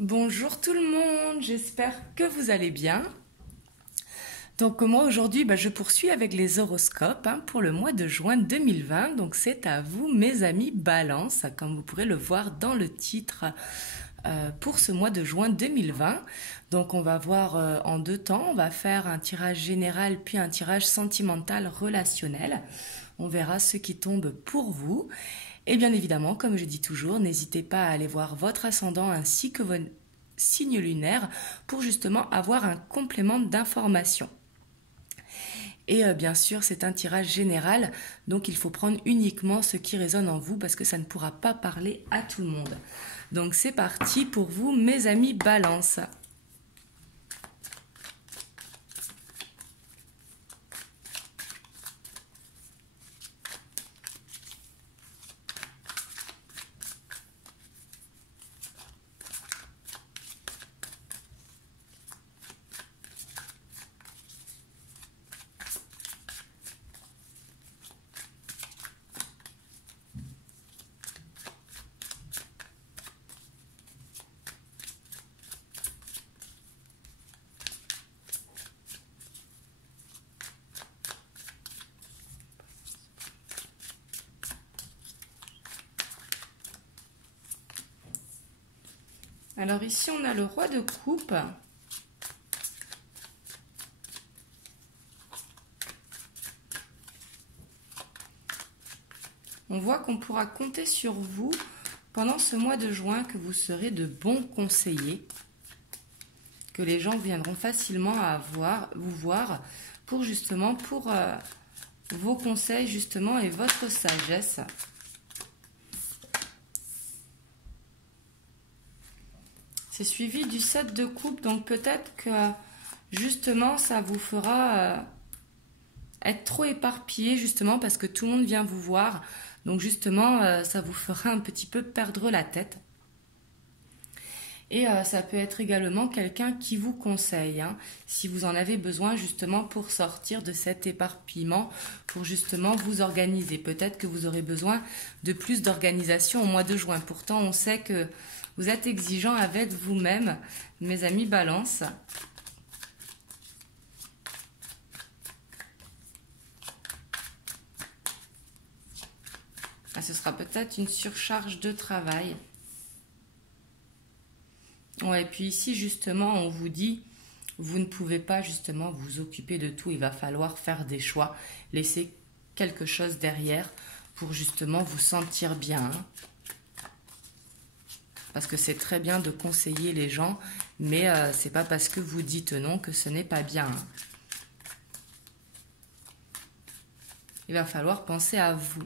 Bonjour tout le monde, j'espère que vous allez bien. Donc moi aujourd'hui, je poursuis avec les horoscopes pour le mois de juin 2020. Donc c'est à vous mes amis Balance, comme vous pourrez le voir dans le titre pour ce mois de juin 2020. Donc on va voir en deux temps, on va faire un tirage général puis un tirage sentimental relationnel. On verra ce qui tombe pour vous. Et bien évidemment, comme je dis toujours, n'hésitez pas à aller voir votre ascendant ainsi que vos signes lunaires pour justement avoir un complément d'information. Et bien sûr, c'est un tirage général, donc il faut prendre uniquement ce qui résonne en vous parce que ça ne pourra pas parler à tout le monde. Donc c'est parti pour vous, mes amis Balance. Alors ici, on a le roi de coupe. On voit qu'on pourra compter sur vous pendant ce mois de juin, que vous serez de bons conseillers, que les gens viendront facilement vous voir pour justement vos conseils justement et votre sagesse. C'est suivi du 7 de coupe, donc peut-être que justement ça vous fera être trop éparpillé justement parce que tout le monde vient vous voir. Donc justement ça vous fera un petit peu perdre la tête. Et ça peut être également quelqu'un qui vous conseille, si vous en avez besoin justement pour sortir de cet éparpillement, pour justement vous organiser. Peut-être que vous aurez besoin de plus d'organisation au mois de juin. Pourtant, on sait que vous êtes exigeant avec vous-même, mes amis Balance. Ce sera peut-être une surcharge de travail. Ouais, et puis ici, justement, on vous dit, vous ne pouvez pas justement vous occuper de tout. Il va falloir faire des choix, laisser quelque chose derrière pour justement vous sentir bien. Parce que c'est très bien de conseiller les gens, mais c'est pas parce que vous dites non que ce n'est pas bien. Il va falloir penser à vous.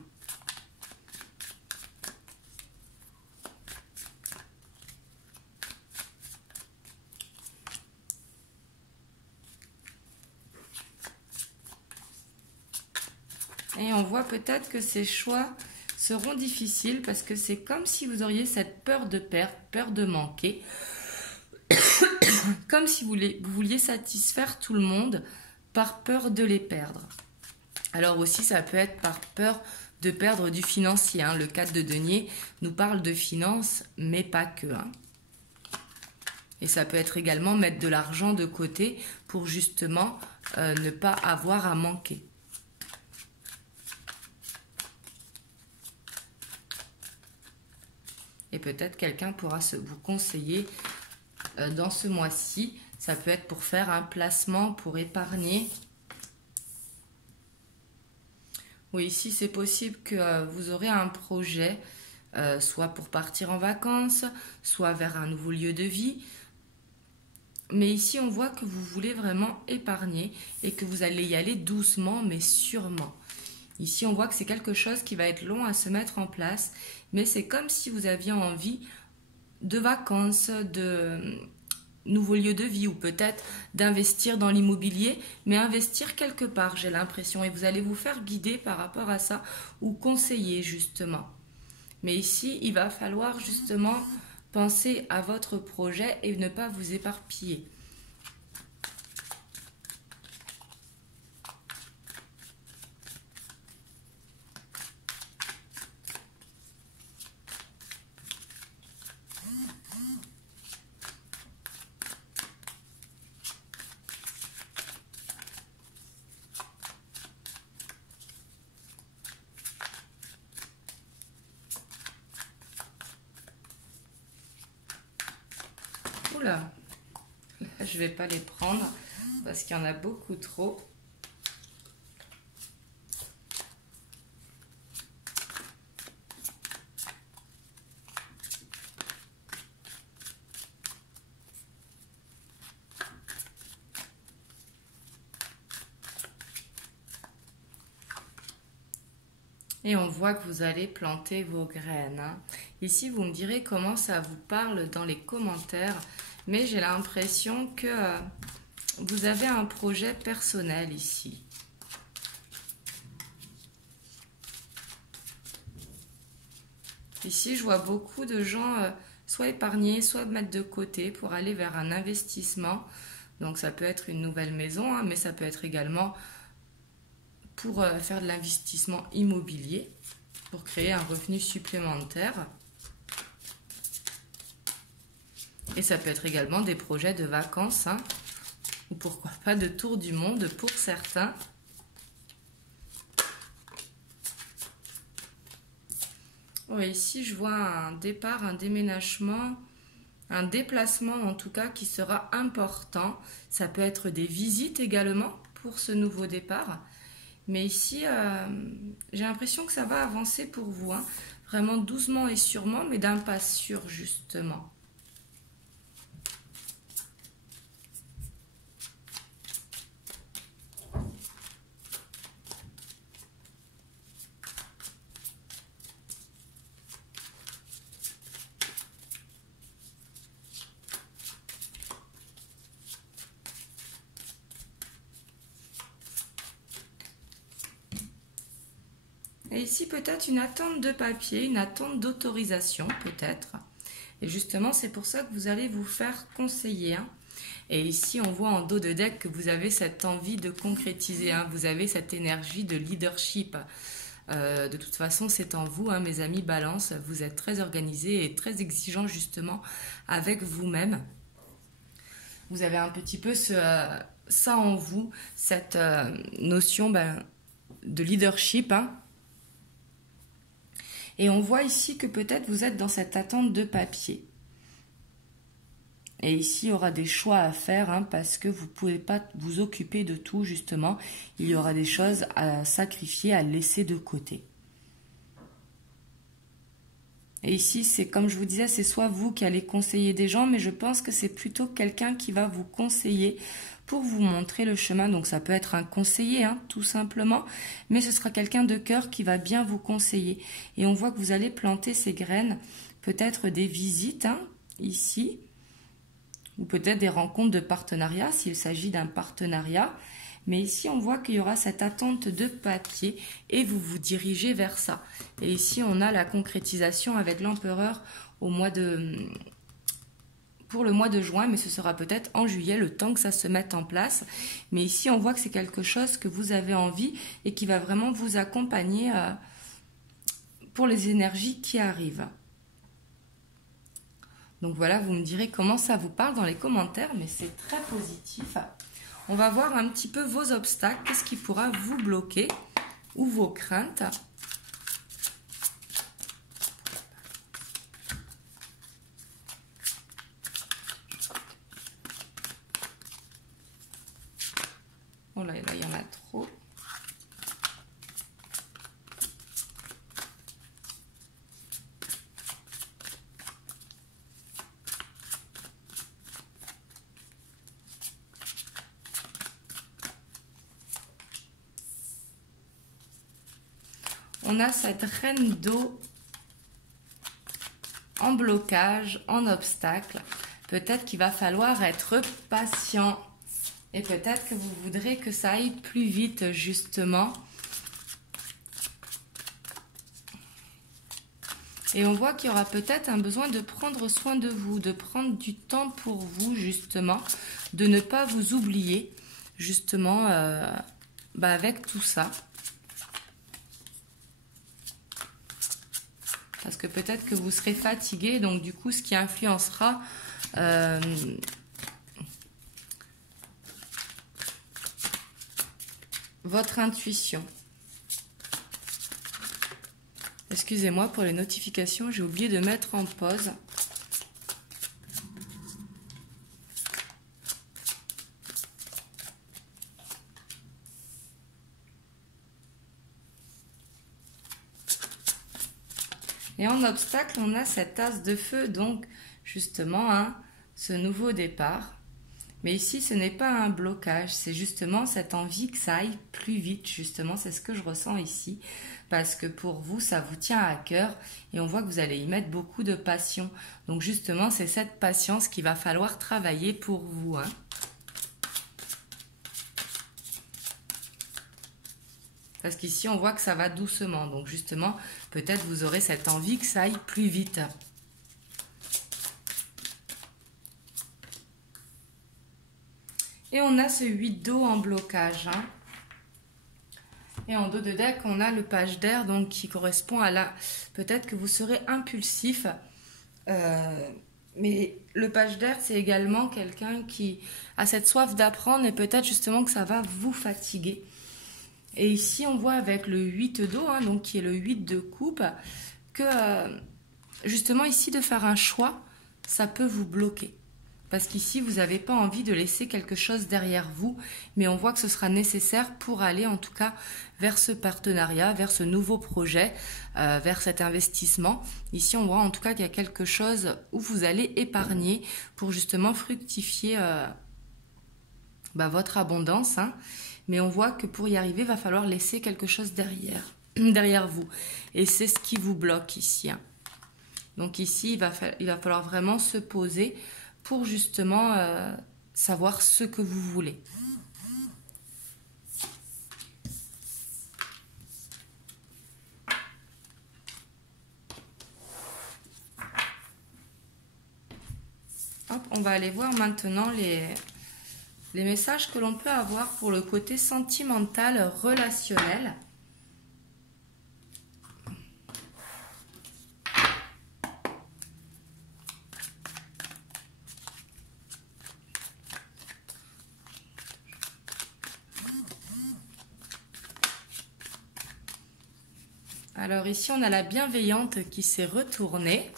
Et on voit peut-être que ces choix seront difficiles parce que c'est comme si vous auriez cette peur de perdre, peur de manquer. Comme si vous vouliez satisfaire tout le monde par peur de les perdre. Alors aussi, ça peut être par peur de perdre du financier. Le 4 de denier nous parle de finances, mais pas que. Et ça peut être également mettre de l'argent de côté pour justement ne pas avoir à manquer. Et peut-être quelqu'un pourra vous conseiller dans ce mois-ci. Ça peut être pour faire un placement, pour épargner. Oui, ici c'est possible que vous aurez un projet, soit pour partir en vacances, soit vers un nouveau lieu de vie. Mais ici on voit que vous voulez vraiment épargner et que vous allez y aller doucement mais sûrement. Ici, on voit que c'est quelque chose qui va être long à se mettre en place, mais c'est comme si vous aviez envie de vacances, de nouveaux lieux de vie ou peut-être d'investir dans l'immobilier, mais investir quelque part, j'ai l'impression. Et vous allez vous faire guider par rapport à ça ou conseiller justement. Mais ici, il va falloir justement penser à votre projet et ne pas vous éparpiller. Oula, là, je vais pas les prendre parce qu'il y en a beaucoup trop. Et on voit que vous allez planter vos graines. Hein. Ici, vous me direz comment ça vous parle dans les commentaires. Mais j'ai l'impression que vous avez un projet personnel ici. Ici, je vois beaucoup de gens soit épargner, soit mettre de côté pour aller vers un investissement. Donc, ça peut être une nouvelle maison, hein, mais ça peut être également pour faire de l'investissement immobilier, pour créer un revenu supplémentaire. Et ça peut être également des projets de vacances, hein, ou pourquoi pas de tour du monde pour certains. Oui, ici je vois un départ, un déménagement, un déplacement en tout cas qui sera important. Ça peut être des visites également pour ce nouveau départ. Mais ici, j'ai l'impression que ça va avancer pour vous. Hein. Vraiment doucement et sûrement, mais d'un pas sûr, justement. Et ici, peut-être une attente de papier, une attente d'autorisation, peut-être. Et justement, c'est pour ça que vous allez vous faire conseiller. Hein. Et ici, on voit en dos de deck que vous avez cette envie de concrétiser. Hein. Vous avez cette énergie de leadership. De toute façon, c'est en vous, hein, mes amis Balance. Vous êtes très organisés et très exigeants, justement, avec vous-même. Vous avez un petit peu ça en vous, cette notion de leadership, hein. Et on voit ici que peut-être vous êtes dans cette attente de papier. Et ici, il y aura des choix à faire hein, parce que vous ne pouvez pas vous occuper de tout, justement. Il y aura des choses à sacrifier, à laisser de côté. Et ici, c'est comme je vous disais, c'est soit vous qui allez conseiller des gens, mais je pense que c'est plutôt quelqu'un qui va vous conseiller pour vous montrer le chemin. Donc ça peut être un conseiller, hein, tout simplement, mais ce sera quelqu'un de cœur qui va bien vous conseiller. Et on voit que vous allez planter ces graines, peut-être des visites, hein, ici, ou peut-être des rencontres de partenariat, s'il s'agit d'un partenariat. Mais ici, on voit qu'il y aura cette attente de papier et vous vous dirigez vers ça. Et ici, on a la concrétisation avec l'empereur pour le mois de juin, mais ce sera peut-être en juillet, le temps que ça se mette en place. Mais ici, on voit que c'est quelque chose que vous avez envie et qui va vraiment vous accompagner pour les énergies qui arrivent. Donc voilà, vous me direz comment ça vous parle dans les commentaires, mais c'est très positif. On va voir un petit peu vos obstacles, qu'est-ce qui pourra vous bloquer ou vos craintes. Oh là, il y en a trop. On a cette reine d'eau en blocage, en obstacle. Peut-être qu'il va falloir être patient. Et peut-être que vous voudrez que ça aille plus vite, justement. Et on voit qu'il y aura peut-être un besoin de prendre soin de vous, de prendre du temps pour vous, justement, de ne pas vous oublier, justement, avec tout ça. Parce que peut-être que vous serez fatigué, donc du coup, ce qui influencera votre intuition. Excusez-moi pour les notifications, j'ai oublié de mettre en pause. Et en obstacle, on a cet as de feu, donc justement ce nouveau départ. Mais ici, ce n'est pas un blocage, c'est justement cette envie que ça aille plus vite, justement, c'est ce que je ressens ici. Parce que pour vous, ça vous tient à cœur et on voit que vous allez y mettre beaucoup de passion. Donc justement, c'est cette patience qu'il va falloir travailler pour vous. Parce qu'ici, on voit que ça va doucement. Donc justement, peut-être vous aurez cette envie que ça aille plus vite. Et on a ce 8 d'eau en blocage. Et en dos de deck, on a le page d'air, donc qui correspond à la... Peut-être que vous serez impulsif. Mais le page d'air, c'est également quelqu'un qui a cette soif d'apprendre et peut-être justement que ça va vous fatiguer. Et ici, on voit avec le 8 d'eau, donc qui est le 8 de coupe, que justement ici, de faire un choix, ça peut vous bloquer. Parce qu'ici, vous n'avez pas envie de laisser quelque chose derrière vous, mais on voit que ce sera nécessaire pour aller en tout cas vers ce partenariat, vers ce nouveau projet, vers cet investissement. Ici, on voit en tout cas qu'il y a quelque chose où vous allez épargner pour justement fructifier votre abondance. Mais on voit que pour y arriver, il va falloir laisser quelque chose derrière vous. Et c'est ce qui vous bloque ici. Donc ici, il va falloir vraiment se poser pour justement savoir ce que vous voulez. Hop, on va aller voir maintenant les messages que l'on peut avoir pour le côté sentimental, relationnel. Alors ici, on a la bienveillante qui s'est retournée.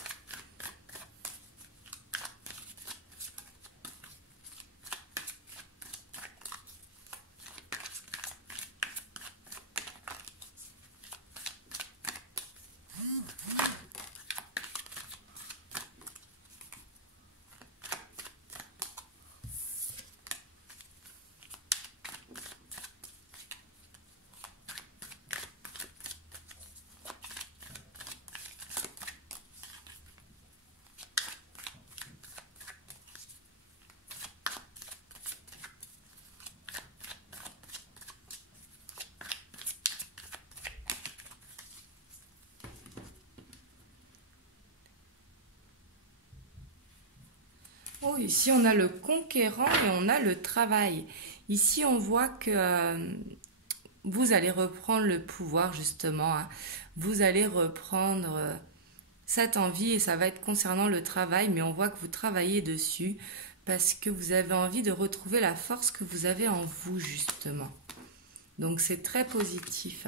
Oh, ici, on a le conquérant et on a le travail. Ici, on voit que vous allez reprendre le pouvoir, justement. Vous allez reprendre cette envie et ça va être concernant le travail, mais on voit que vous travaillez dessus parce que vous avez envie de retrouver la force que vous avez en vous, justement. Donc, c'est très positif.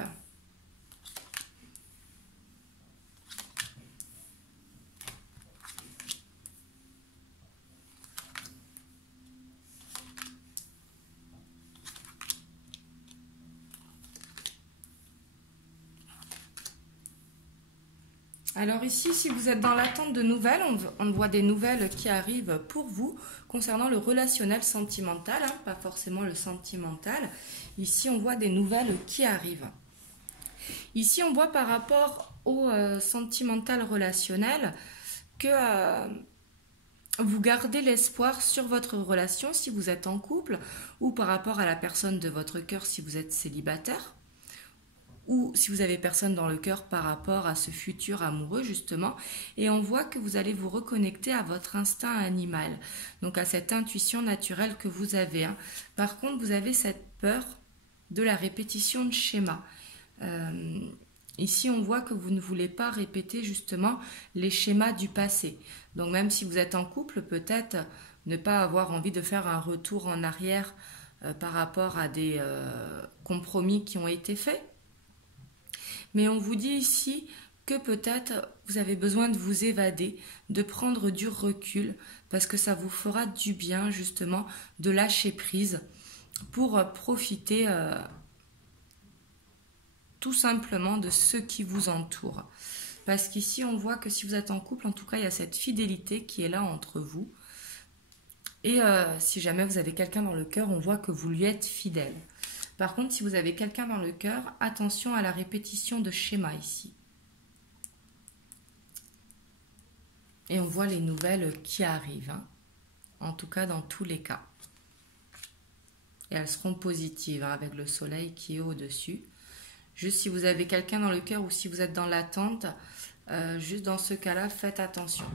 Alors ici, si vous êtes dans l'attente de nouvelles, on voit des nouvelles qui arrivent pour vous concernant le relationnel sentimental, pas forcément le sentimental. Ici, on voit des nouvelles qui arrivent. Ici, on voit par rapport au sentimental relationnel que vous gardez l'espoir sur votre relation si vous êtes en couple ou par rapport à la personne de votre cœur si vous êtes célibataire. Ou si vous avez personne dans le cœur par rapport à ce futur amoureux, justement. Et on voit que vous allez vous reconnecter à votre instinct animal, donc à cette intuition naturelle que vous avez. Par contre, vous avez cette peur de la répétition de schémas. Ici, on voit que vous ne voulez pas répéter, justement, les schémas du passé. Donc, même si vous êtes en couple, peut-être ne pas avoir envie de faire un retour en arrière par rapport à des compromis qui ont été faits. Mais on vous dit ici que peut-être vous avez besoin de vous évader, de prendre du recul, parce que ça vous fera du bien justement de lâcher prise pour profiter tout simplement de ceux qui vous entourent. Parce qu'ici, on voit que si vous êtes en couple, en tout cas, il y a cette fidélité qui est là entre vous. Et si jamais vous avez quelqu'un dans le cœur, on voit que vous lui êtes fidèle. Par contre, si vous avez quelqu'un dans le cœur, attention à la répétition de schéma ici. Et on voit les nouvelles qui arrivent, hein. En tout cas dans tous les cas. Et elles seront positives, hein, avec le soleil qui est au-dessus. Juste si vous avez quelqu'un dans le cœur ou si vous êtes dans l'attente, juste dans ce cas-là, faites attention.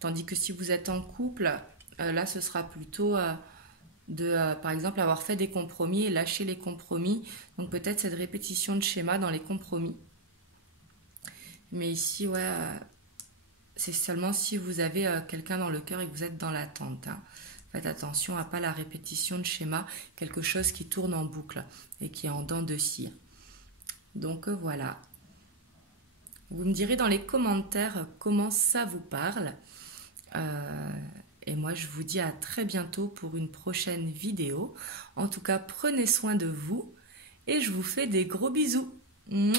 Tandis que si vous êtes en couple, là ce sera plutôt par exemple, avoir fait des compromis et lâcher les compromis. Donc peut-être cette répétition de schéma dans les compromis. Mais ici, ouais, c'est seulement si vous avez quelqu'un dans le cœur et que vous êtes dans l'attente, hein. Faites attention à pas la répétition de schéma, quelque chose qui tourne en boucle et qui est en dents de scie. Donc voilà. Vous me direz dans les commentaires comment ça vous parle. Et moi, je vous dis à très bientôt pour une prochaine vidéo. En tout cas, prenez soin de vous et je vous fais des gros bisous. Mouah.